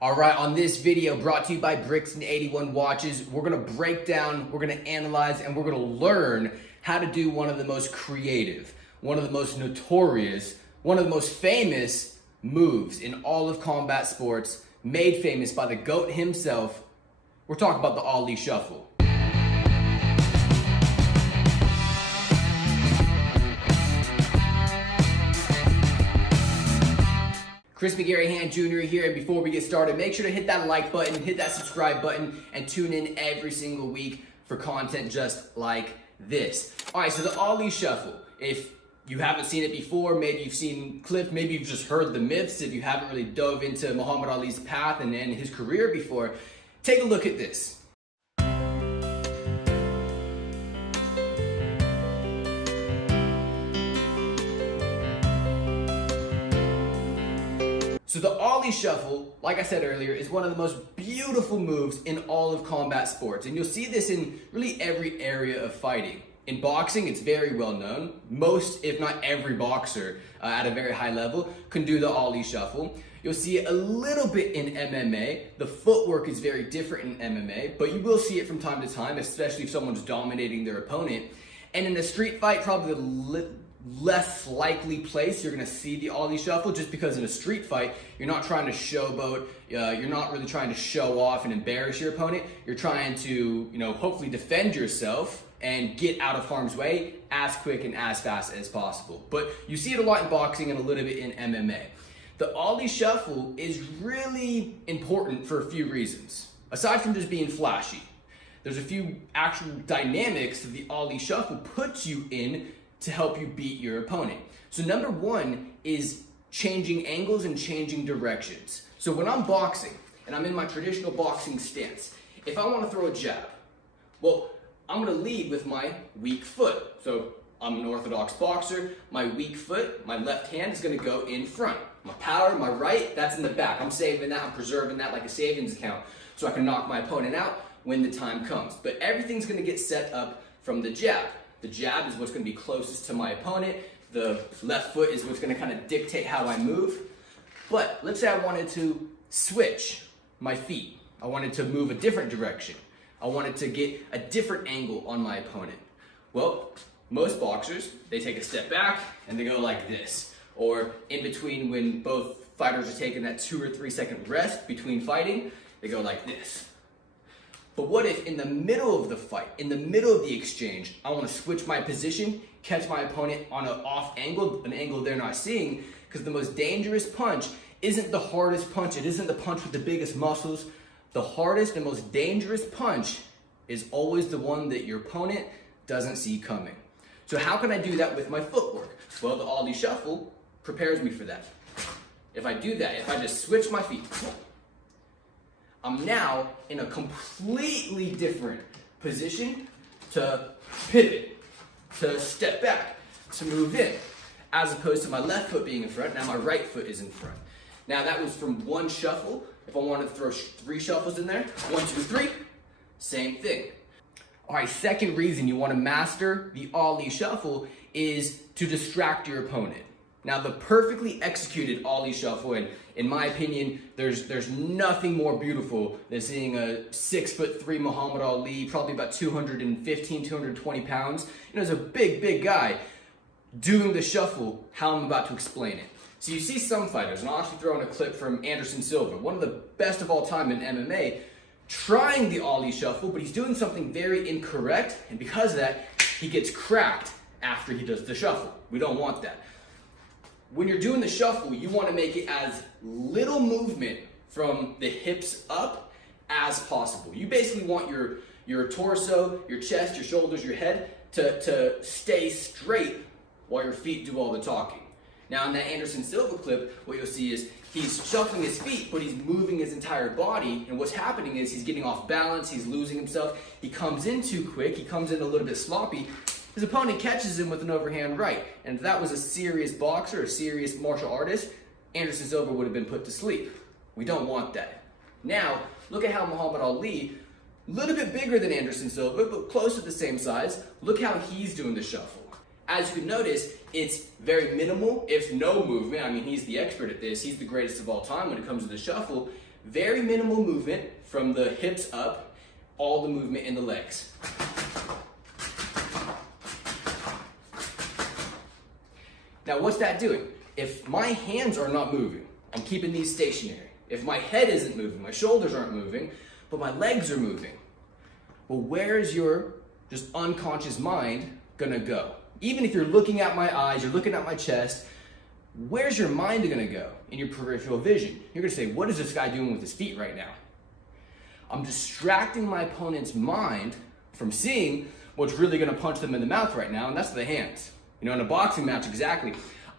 All right, on this video brought to you by Bricks and 81 Watches, we're gonna break down, we're gonna analyze, and we're gonna learn how to do one of the most creative, one of the most notorious, one of the most famous moves in all of combat sports, made famous by the GOAT himself. We're talking about the Ali Shuffle. Chris McGarry Jr. here, and before we get started, make sure to hit that like button, hit that subscribe button, and tune in every single week for content just like this. All right, so the Ali Shuffle. If you haven't seen it before, maybe you've seen clips, maybe you've just heard the myths, if you haven't really dove into Muhammad Ali's path and his career before, take a look at this. So the Ali Shuffle, like I said earlier, is one of the most beautiful moves in all of combat sports. And you'll see this in really every area of fighting. In boxing, it's very well known. Most, if not every boxer at a very high level can do the Ali Shuffle. You'll see it a little bit in MMA. The footwork is very different in MMA, but you will see it from time to time, especially if someone's dominating their opponent. And in a street fight, probably the less likely place you're going to see the Ali Shuffle, just because in a street fight you're not trying to showboat, you're not really trying to show off and embarrass your opponent. You're trying to, hopefully defend yourself and get out of harm's way as quick and as fast as possible. But you see it a lot in boxing and a little bit in MMA. The Ali Shuffle is really important for a few reasons. Aside from just being flashy, there's a few actual dynamics that the Ali Shuffle puts you in to help you beat your opponent. So number one is changing angles and changing directions. So when I'm boxing and I'm in my traditional boxing stance, if I want to throw a jab, well, I'm going to lead with my weak foot. So I'm an orthodox boxer. My weak foot, my left hand, is going to go in front. My power, my right, that's in the back. I'm saving that, I'm preserving that like a savings account so I can knock my opponent out when the time comes. But everything's going to get set up from the jab. The jab is what's going to be closest to my opponent. The left foot is what's going to kind of dictate how I move. But let's say I wanted to switch my feet. I wanted to move a different direction. I wanted to get a different angle on my opponent. Well, most boxers, they take a step back and they go like this. Or in between, when both fighters are taking that 2 or 3 second rest between fighting, they go like this. But what if in the middle of the fight, in the middle of the exchange, I want to switch my position, catch my opponent on an off angle, an angle they're not seeing, because the most dangerous punch isn't the hardest punch, it isn't the punch with the biggest muscles. The hardest and most dangerous punch is always the one that your opponent doesn't see coming. So how can I do that with my footwork? Well, the Ali Shuffle prepares me for that. If I do that, if I just switch my feet, I'm now in a completely different position to pivot, to step back, to move in, as opposed to my left foot being in front. Now my right foot is in front. Now that was from one shuffle. If I wanted to throw 3 shuffles in there, 1, 2, 3, same thing. All right, second reason you want to master the Ali Shuffle is to distract your opponent. Now, the perfectly executed Ali Shuffle, and in my opinion, there's nothing more beautiful than seeing a 6'3" Muhammad Ali, probably about 215, 220 pounds. He's a big guy doing the shuffle how I'm about to explain it. So you see some fighters, and I'll actually throw in a clip from Anderson Silva, one of the best of all time in MMA, trying the Ali Shuffle, but he's doing something very incorrect, and because of that, he gets cracked after he does the shuffle. We don't want that. When you're doing the shuffle, you want to make it as little movement from the hips up as possible. You basically want your torso, your chest, your shoulders, your head to stay straight while your feet do all the talking. Now in that Anderson Silva clip, what you'll see is he's shuffling his feet, but he's moving his entire body, and what's happening is he's getting off balance, he's losing himself, he comes in too quick, he comes in a little bit sloppy. His opponent catches him with an overhand right, and if that was a serious boxer, a serious martial artist, Anderson Silva would have been put to sleep. We don't want that. Now, look at how Muhammad Ali, a little bit bigger than Anderson Silva, but close to the same size, look how he's doing the shuffle. As you can notice, it's very minimal, if no movement. I mean, he's the expert at this. He's the greatest of all time when it comes to the shuffle. Very minimal movement from the hips up, all the movement in the legs. Now what's that doing? If my hands are not moving, I'm keeping these stationary. If my head isn't moving, my shoulders aren't moving, but my legs are moving, well, where is your just unconscious mind gonna go? Even if you're looking at my eyes, you're looking at my chest, where's your mind gonna go? In your peripheral vision. You're gonna say, what is this guy doing with his feet right now? I'm distracting my opponent's mind from seeing what's really gonna punch them in the mouth right now, and that's the hands. You know, in a boxing match, exactly.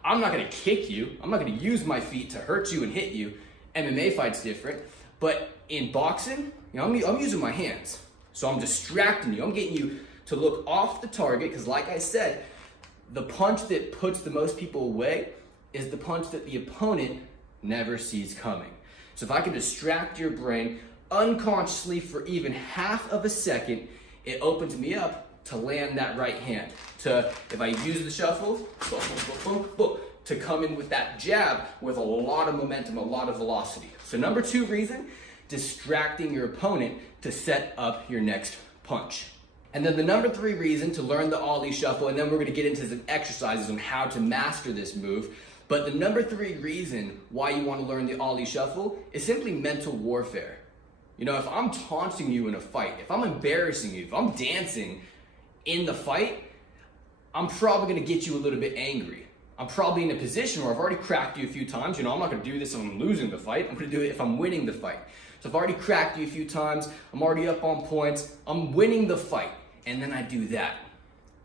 I'm not gonna kick you. I'm not gonna use my feet to hurt you and hit you. MMA fight's different. But in boxing, you know, I'm using my hands. So I'm distracting you. I'm getting you to look off the target, because like I said, the punch that puts the most people away is the punch that the opponent never sees coming. So if I can distract your brain unconsciously for even half of a second, it opens me up to land that right hand. To, if I use the shuffle, boom, boom, boom, boom, boom, to come in with that jab with a lot of momentum, a lot of velocity. So number 2 reason, distracting your opponent to set up your next punch. And then the number 3 reason to learn the ollie shuffle, and then we're gonna get into some exercises on how to master this move. But the number 3 reason why you wanna learn the ollie shuffle is simply mental warfare. You know, if I'm taunting you in a fight, if I'm embarrassing you, if I'm dancing in the fight, I'm probably gonna get you a little bit angry. I'm probably in a position where I've already cracked you a few times. You know, I'm not gonna do this if I'm losing the fight. I'm gonna do it if I'm winning the fight. So I've already cracked you a few times. I'm already up on points. I'm winning the fight. And then I do that.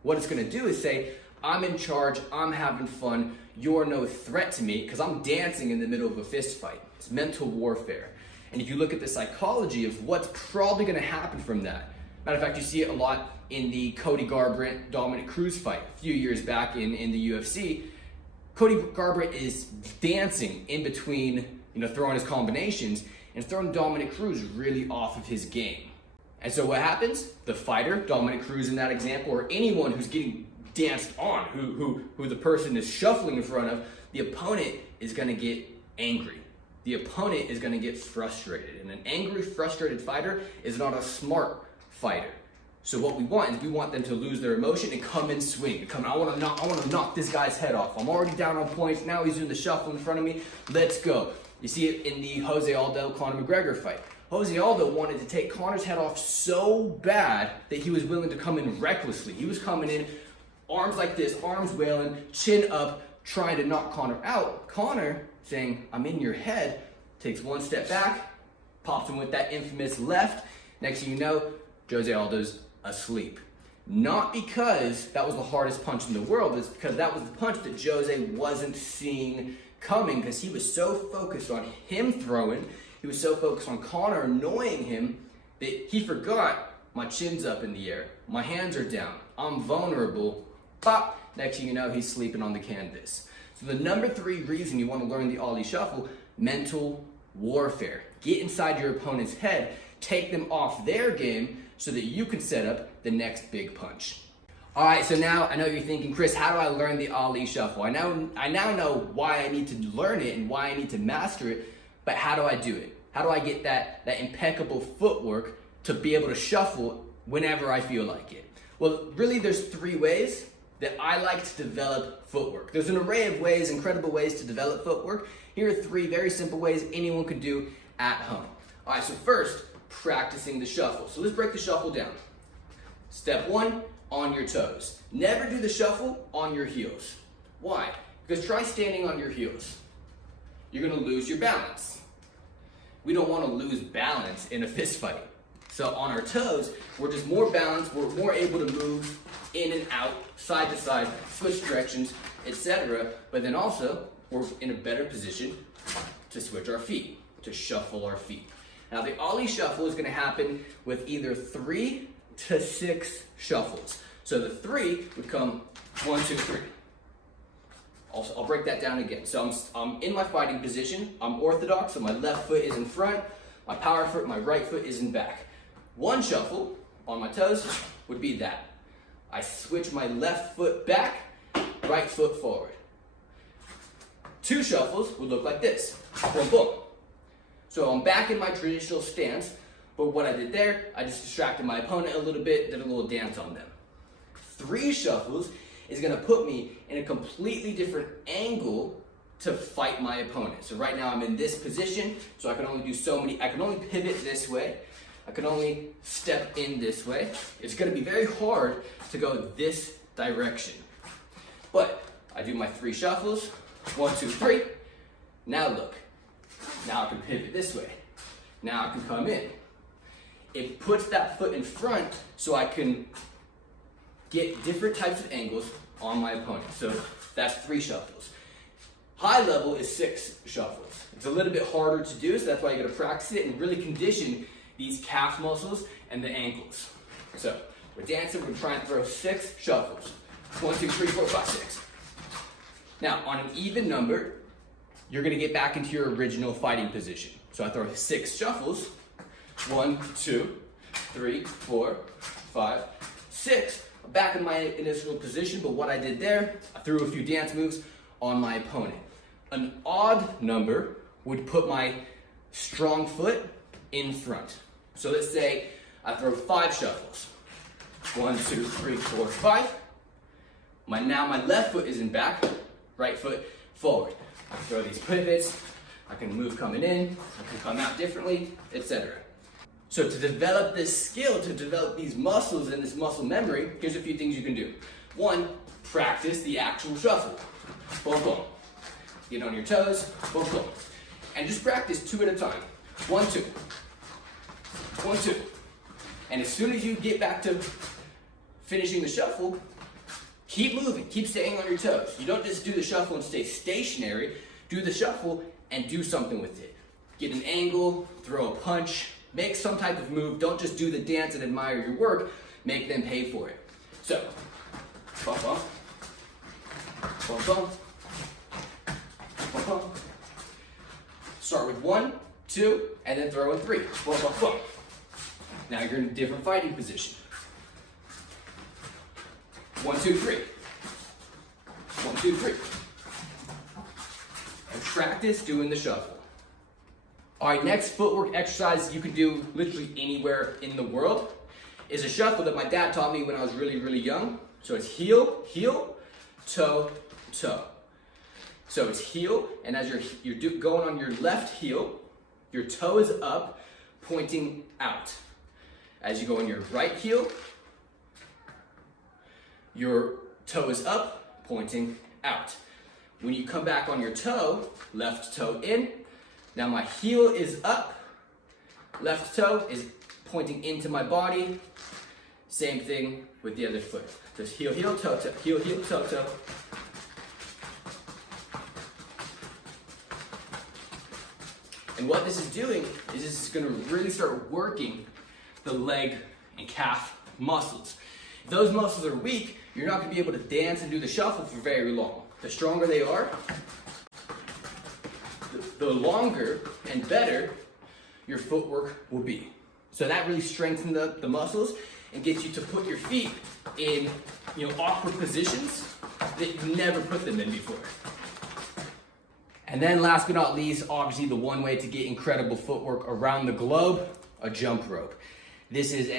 What it's gonna do is say, I'm in charge, I'm having fun, you're no threat to me, because I'm dancing in the middle of a fist fight. It's mental warfare. And if you look at the psychology of what's probably gonna happen from that, matter of fact, you see it a lot in the Cody Garbrandt Dominic Cruz fight a few years back in the UFC. Cody Garbrandt is dancing in between, you know, throwing his combinations and throwing Dominic Cruz really off of his game. And so what happens? The fighter, Dominic Cruz in that example, or anyone who's getting danced on, who the person is shuffling in front of, the opponent is gonna get angry. The opponent is gonna get frustrated. And an angry, frustrated fighter is not a smart fighter. So what we want is we want them to lose their emotion and come in swing. I wanna knock this guy's head off. I'm already down on points, now he's doing the shuffle in front of me, let's go. You see it in the Jose Aldo-Conor McGregor fight. Jose Aldo wanted to take Conor's head off so bad that he was willing to come in recklessly. He was coming in, arms like this, arms wailing, chin up, trying to knock Conor out. Conor, saying, I'm in your head, takes one step back, pops him with that infamous left. Next thing you know, Jose Aldo's asleep. Not because that was the hardest punch in the world, it's because that was the punch that Jose wasn't seeing coming, because he was so focused on him throwing, he was so focused on Conor annoying him, that he forgot, my chin's up in the air, my hands are down, I'm vulnerable, pop, next thing you know, he's sleeping on the canvas. So the number 3 reason you want to learn the ollie shuffle, mental warfare. Get inside your opponent's head, take them off their game so that you can set up the next big punch. All right, so now I know you're thinking, Chris, how do I learn the ollie shuffle? I now know why I need to learn it and why I need to master it, but how do I do it? How do I get that impeccable footwork to be able to shuffle whenever I feel like it? Well, really there's 3 ways that I like to develop footwork. There's an array of ways, incredible ways to develop footwork. Here are 3 very simple ways anyone can do at home. All right, so first, practicing the shuffle. So let's break the shuffle down. Step 1, on your toes. Never do the shuffle on your heels. Why? Because try standing on your heels. You're gonna lose your balance. We don't wanna lose balance in a fist fight. So on our toes, we're just more balanced, we're more able to move in and out, side to side, switch directions, etc. But then also, we're in a better position to switch our feet, to shuffle our feet. Now the ollie shuffle is gonna happen with either 3 to 6 shuffles. So the 3 would come 1, 2, 3. I'll break that down again. So I'm in my fighting position, I'm orthodox, so my left foot is in front, my power foot, my right foot is in back. 1 shuffle on my toes would be that. I switch my left foot back, right foot forward. 2 shuffles would look like this, boom, boom. So I'm back in my traditional stance, but what I did there, I just distracted my opponent a little bit, did a little dance on them. 3 shuffles is gonna put me in a completely different angle to fight my opponent. So right now I'm in this position, so I can only do so many, I can only pivot this way, I can only step in this way. It's gonna be very hard to go this direction. But I do my 3 shuffles, 1, 2, 3. Now look, now I can pivot this way. Now I can come in. It puts that foot in front so I can get different types of angles on my opponent. So that's 3 shuffles. High level is 6 shuffles. It's a little bit harder to do, so that's why you gotta practice it and really condition these calf muscles and the ankles. So we're dancing, we're trying to throw 6 shuffles. 1, 2, 3, 4, 5, 6. Now, on an even number, you're gonna get back into your original fighting position. So I throw 6 shuffles. 1, 2, 3, 4, 5, 6. I'm back in my initial position, but what I did there, I threw a few dance moves on my opponent. An odd number would put my strong foot in front. So let's say I throw 5 shuffles. 1, 2, 3, 4, 5. Now my left foot is in back, right foot forward. I can throw these pivots, I can move coming in, I can come out differently, etc. So to develop this skill, to develop these muscles and this muscle memory, here's a few things you can do. 1, practice the actual shuffle. Boom, boom. Get on your toes, boom, boom. And just practice 2 at a time. 1, 2. 1, 2. And as soon as you get back to finishing the shuffle, keep moving, keep staying on your toes. You don't just do the shuffle and stay stationary. Do the shuffle and do something with it. Get an angle, throw a punch, make some type of move. Don't just do the dance and admire your work. Make them pay for it. So, bump, bump. Bump, bump. Bump, bump. Start with 1, 2, and then throw in 3. Bump, bump, bump. Now you're in a different fighting position. 1, 2, 3. 1, 2, 3. And practice doing the shuffle. All right, next footwork exercise you can do literally anywhere in the world is a shuffle that my dad taught me when I was really, really young. So it's heel, heel, toe, toe. So it's heel, and as you're going on your left heel, your toe is up, pointing out. As you go on your right heel, your toe is up, pointing out. When you come back on your toe, left toe in. Now my heel is up, left toe is pointing into my body. Same thing with the other foot. Just heel, heel, toe, toe, heel, heel, toe, toe. And what this is doing is this is gonna really start working the leg and calf muscles. If those muscles are weak, you're not gonna be able to dance and do the shuffle for very long. The stronger they are, the longer and better your footwork will be. So that really strengthens the muscles and gets you to put your feet in awkward positions that you never put them in before. And then last but not least, obviously the one way to get incredible footwork around the globe, a jump rope. This is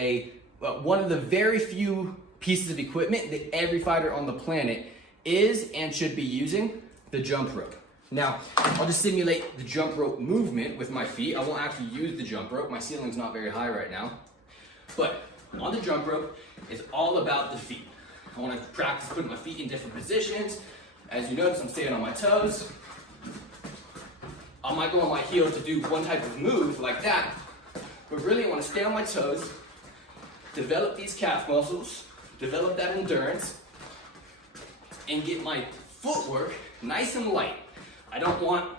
one of the very few pieces of equipment that every fighter on the planet is and should be using, the jump rope. Now, I'll just simulate the jump rope movement with my feet. I won't actually use the jump rope. My ceiling's not very high right now. But on the jump rope, it's all about the feet. I want to practice putting my feet in different positions. As you notice, I'm staying on my toes. I might go on my heel to do one type of move like that, but really I want to stay on my toes, develop these calf muscles, develop that endurance, and get my footwork nice and light. I don't want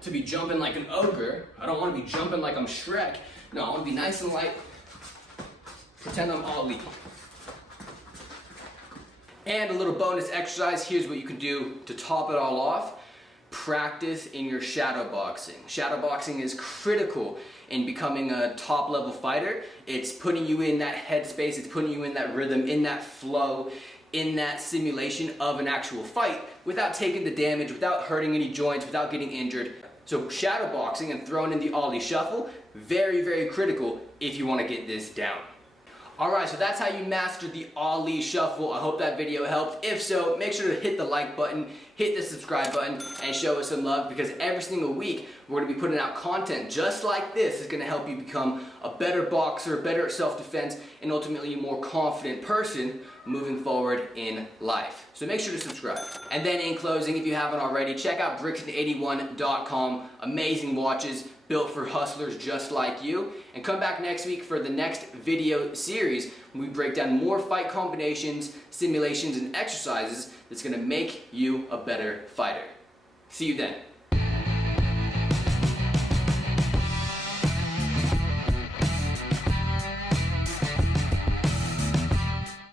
to be jumping like an ogre. I don't want to be jumping like I'm Shrek. No, I want to be nice and light. Pretend I'm Ali. And a little bonus exercise, here's what you can do to top it all off. Practice in your shadowboxing. Shadowboxing is critical in becoming a top level fighter. It's putting you in that headspace, it's putting you in that rhythm, in that flow, in that simulation of an actual fight without taking the damage, without hurting any joints, without getting injured. So shadowboxing and throwing in the ollie shuffle, very, very critical if you want to get this down. Alright, so that's how you master the ollie shuffle. I hope that video helped. If so, make sure to hit the like button, hit the subscribe button, and show us some love, because every single week we're going to be putting out content just like this. It's going to help you become a better boxer, better at self-defense, and ultimately a more confident person moving forward in life. So make sure to subscribe. And then in closing, if you haven't already, check out Brixton81.com. Amazing watches built for hustlers just like you. And come back next week for the next video series when we break down more fight combinations, simulations, and exercises that's going to make you a better fighter. See you then.